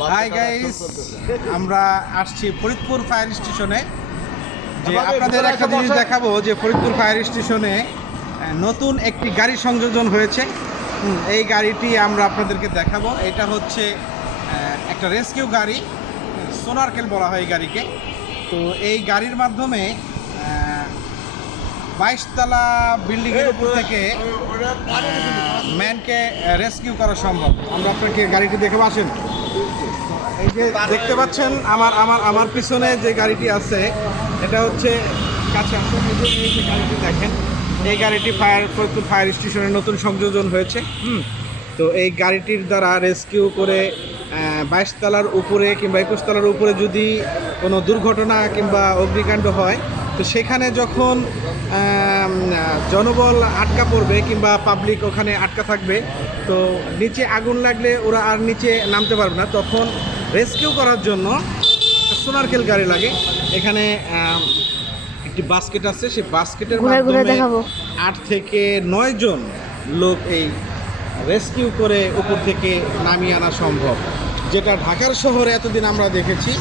Hi guys আমরা আসছি Faridpur fire স্টেশনে। যে আপনাদের একটা জিনিস দেখাবো যে ফরিদপুর ফায়ার স্টেশনে নতুন একটি গাড়ি সংযোজন হয়েছে। এই গাড়িটি আমরা আপনাদেরকে দেখাবো। এটা হচ্ছে একটা রেস্কিউ গাড়ি সোনারকেল বলা হয় এই গাড়িকে। তো এই গাড়ির মাধ্যমে বাইশতলা বিল্ডিংয়ের উপর থেকে ম্যানকে রেস্কিউ করা সম্ভব। আমরা আপনাকে গাড়িটি দেখে আসেন। এই যে দেখতে পাচ্ছেন আমার আমার আমার পিছনে যে গাড়িটি আছে, এটা হচ্ছে কাছে যে গাড়িটি দেখেন, এই গাড়িটি ফায়ার ফরিদপুর ফায়ার স্টেশনে নতুন সংযোজন হয়েছে, হুম? তো এই গাড়িটির দ্বারা রেস্কিউ করে বাইশ তলার উপরে কিংবা একুশ তলার উপরে যদি কোনো দুর্ঘটনা কিংবা অগ্নিকাণ্ড হয়, তো সেখানে যখন জনবল আটকা পড়বে কিংবা পাবলিক ওখানে আটকা থাকবে, তো নিচে আগুন লাগলে ওরা আর নিচে নামতে পারবে না, তখন রেস্কিউ করার জন্য সোনারকেল গাড়ি লাগে। এখানে একটি বাস্কেট আছে। সেই বাস্কেটের মাধ্যমে আট থেকে নয় জন লোক এই রেস্কিউ করে উপর থেকে নামিয়ে আনা সম্ভব। যেটা ঢাকার শহরে এতদিন আমরা দেখেছি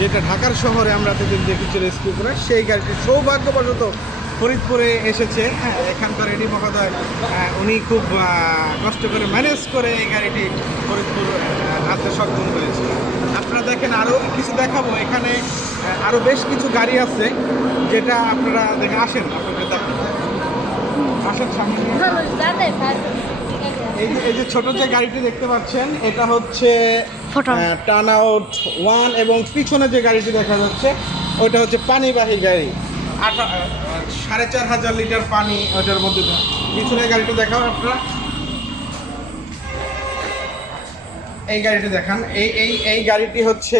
যেটা ঢাকার শহরে আমরা এতদিন দেখেছি রেস্কিউ করে সেই গাড়িটি সৌভাগ্যবশত ফরিদপুরে এসেছে। হ্যাঁ এখানকার এডি মহোদয় উনি খুব কষ্ট করে ম্যানেজ করে এই গাড়িটি ফরিদপুর আনতে সক্ষম হয়েছে আপনারা দেখেন আরও কিছু দেখাবো। এখানে আরও বেশ কিছু গাড়ি আছে যেটা আপনারা দেখে আসেন আপনাদের দেখেন আসেন সামনে। এই যে এই যে ছোট যে গাড়িটি দেখতে পাচ্ছেন এটা হচ্ছে. টার্ন আউট ওয়ান এবং পিছনে যে গাড়িটি দেখা যাচ্ছে ওইটা হচ্ছে পানিবাহী গাড়ি। আঠা সাড়ে চার হাজার লিটার পানি ওইটার মধ্যে দেয়। পিছনের গাড়িটা দেখাও আপনারা। এই গাড়িটি দেখান। এই এই এই গাড়িটি হচ্ছে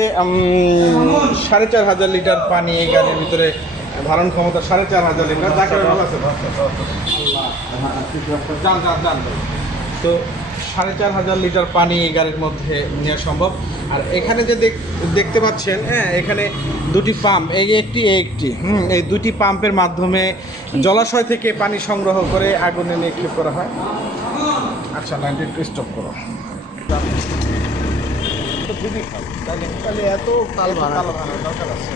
সাড়ে চার হাজার লিটার পানি এই গাড়ির ভিতরে ধারণ ক্ষমতা সাড়ে চার হাজার লিটার। যান যান যান। তো সাড়ে চার হাজার লিটার পানি এই গাড়ির মধ্যে নেওয়া সম্ভব। আর এখানে যে দেখ- দেখতে পাচ্ছেন হ্যাঁ এখানে দুটি পাম্প, এই একটি এই একটি, হুম, এই দুটি পাম্পের মাধ্যমে জলাশয় থেকে পানি সংগ্রহ করে আগুনে নিক্ষেপ করা হয়। আচ্ছা লাইনটি একটু স্টপ করো। খুবই তাহলে এত কাল ভাড়া দরকার আছে।